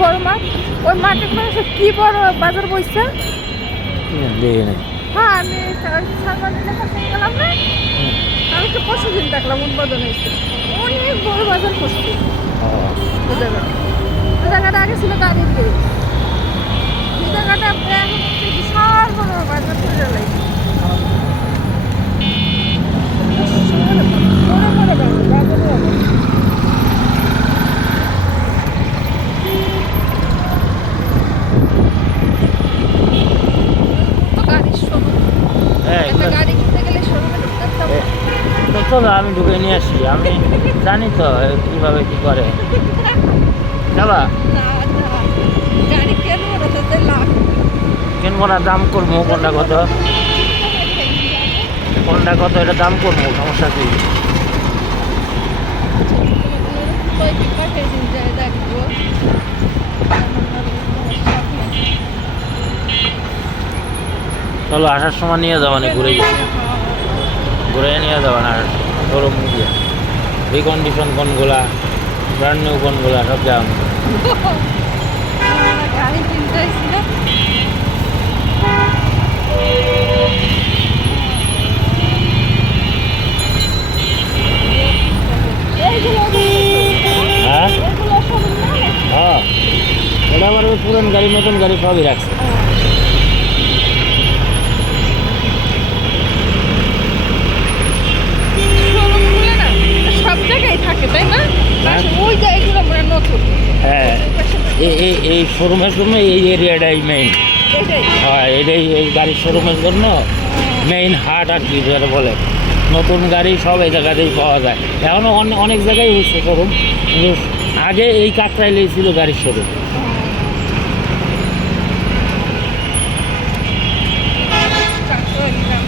বড় মাঠ, ওই মাঠে মানে কি বড় বাজার বইছে। হ্যাঁ আমি সাংবাদিকের কাছে গেলাম না, আমি তো পরশু দিন দেখলাম উদ্বোধন হয়েছে, অনেক বড় বাজার করছে। ওই জায়গাটা আগে ছিল গাড়ির গেট, এই জায়গাটা এখন হচ্ছে বিশাল বড় বাজার করে লাগছে। চলো আমি ঢুকে নিয়ে আসি, আমি জানি তো কিভাবে কি করে। যাবা কেন কোনটা দাম করবো, কোনটা কত কোনটা কত এটা দাম করবো, সমস্যা কি? চলো আসার সময় নিয়ে যাবো না, ঘুরে নিয়ে যাবো না শোরুম দিয়ে, রিকন্ডিশন কোনগুলা, ব্র্যান্ড নিউ কোনগুলা সব যাও। গাড়ি কিনতে হয়েছিল হ্যাঁ হ্যাঁ, এটা আমার ওই পুরান গাড়ি নতুন গাড়ি সবই রাখছে। সব জায়গায় থাকে তাই না, ওই জায়গাগুলো মনে নতুন। হ্যাঁ এই শোরুমের জন্য এই এরিয়াটাই মেইন, হয় এটাই এই গাড়ির শোরুমের জন্য মেইন হাট আর কি যেটা বলে। নতুন গাড়ি সব এই জায়গাতেই পাওয়া যায়, এখনও অনেক জায়গায় হচ্ছে শোরুম, কিন্তু আগে এই কাকরাইলেই ছিল গাড়ির শোরুম।